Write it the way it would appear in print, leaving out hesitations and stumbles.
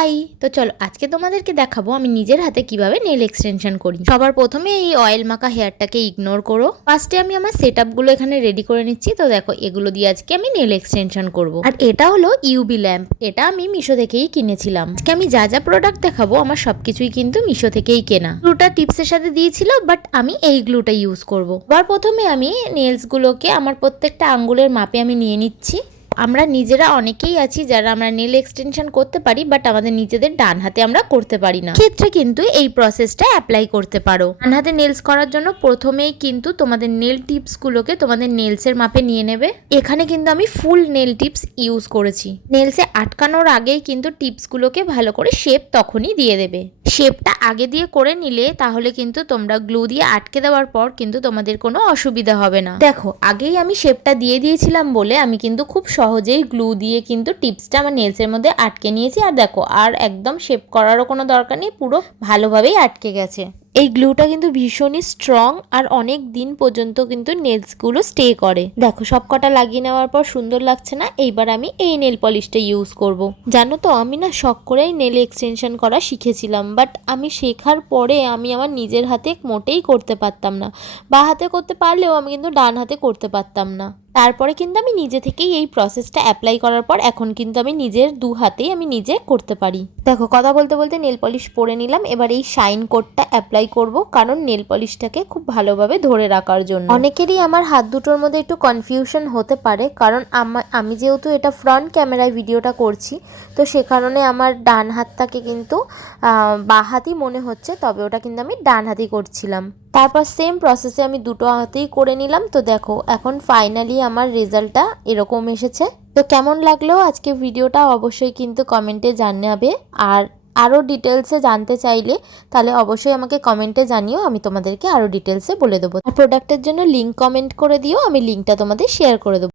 High. তো চলো আজকে তোমাদেরকে দেখাবো আমি নিজের হাতে কিভাবে নেল এক্সটেনশন করি। সবার প্রথমে এই অয়েল মাখা হেয়ারটাকে ইগনোর করো। ফার্স্টে আমি আমার সেটআপগুলো এখানে রেডি করে নিচ্ছি। তো দেখো এগুলো দিয়ে আজকে আমি নেল এক্সটেনশন করব। আর এটা হলো ইউবি ল্যাম্প, এটা আমি মিশো থেকেই কিনেছিলাম। আজকে আমি যা যা প্রোডাক্ট দেখাবো আমার সবকিছুই কিন্তু মিশো থেকেই কেনা। গ্লুটা টিপসের সাথে দিয়েছিল, বাট আমি এই গ্লুটা ইউজ করব। এবার প্রথমে আমি নেলস গুলোকে আমার প্রত্যেকটা আঙ্গুলের মাপে আমি নিয়ে নিচ্ছি। আমরা নিজেরা অনেকেই আছি যারা আমরা নেল এক্সটেনশন করতে পারি, বাট আমাদের নিজেদের ডান হাতে আমরা করতে পারি না। ক্ষেত্রে কিন্তু এই প্রসেসটা অ্যাপ্লাই করতে পারো। ডান হাতে নেলস করার জন্য প্রথমেই কিন্তু তোমাদের নেল টিপস গুলোকে তোমাদের নেলসের মাপে নিয়ে নেবে। এখানে কিন্তু আমি ফুল নেল টিপস ইউজ করেছি। নেলসে আটকানোর আগেই কিন্তু টিপস গুলোকে ভালো করে শেপ তখনই দিয়ে দেবে। শেপটা আগে দিয়ে করে নিলে তাহলে কিন্তু তোমরা গ্লু দিয়ে আটকে দেওয়ার পর কিন্তু তোমাদের কোনো অসুবিধা হবে না। দেখো আগেই আমি শেপটা দিয়ে দিয়েছিলাম বলে আমি কিন্তু খুব সহজেই গ্লু দিয়ে কিন্তু টিপসটা আমার নেলসের মধ্যে আটকে নিয়েছি। আর দেখো আর একদম শেপ করারও কোনো দরকার নেই, পুরো ভালোভাবেই আটকে গেছে। এই গ্লুটা কিন্তু ভীষণই স্ট্রং আর অনেক দিন পর্যন্ত কিন্তু নেলসগুলো স্টে করে। দেখো সব কটা লাগিয়ে নেওয়ার পর সুন্দর লাগছে না? এইবার আমি এই নেল পলিশটা ইউজ করব। জানো তো আমি না শখ করেই নেল এক্সটেনশন করা শিখেছিলাম, বাট আমি শেখার পরে আমি আমার নিজের হাতে মোটেই করতে পারতাম না। বা হাতে করতে পারলেও আমি কিন্তু ডান হাতে করতে পারতাম না। তারপরে কিন্তু আমি নিজে থেকেই এই প্রসেসটা অ্যাপ্লাই করার পর এখন কিন্তু আমি নিজের দু হাতেই আমি নিজে করতে পারি। দেখো কথা বলতে বলতে নেল পলিশ পরে নিলাম। এবার এই শাইন কোটটা অ্যাপ্লাই করব, কারণ নেল পলিশটাকে খুব ভালোভাবে ধরে রাখার জন্য। অনেকেরই আমার হাত দুটোর মধ্যে একটু কনফিউশন হতে পারে, কারণ আমি যেহেতু এটা ফ্রন্ট ক্যামেরায় ভিডিওটা করছি, তো সে কারণে আমার ডান হাতটাকে কিন্তু বাঁ হাতই মনে হচ্ছে, তবে ওটা কিন্তু আমি ডান হাতই করছিলাম। তারপর সেম প্রসেসে আমি দুটো হাতেই করে নিলাম। তো দেখো এখন ফাইনালি আমার রেজাল্টটা এরকম এসেছে। তো কেমন লাগলো আজকে ভিডিওটা অবশ্যই কিন্তু কমেন্টে জানাবে। আর আরও ডিটেলসে জানতে চাইলে তাহলে অবশ্যই আমাকে কমেন্টে জানিও, আমি তোমাদেরকে আরও ডিটেলসে বলে দেবো। আর প্রোডাক্টের জন্য লিঙ্ক কমেন্ট করে দিও, আমি লিঙ্কটা তোমাদের শেয়ার করে দেবো।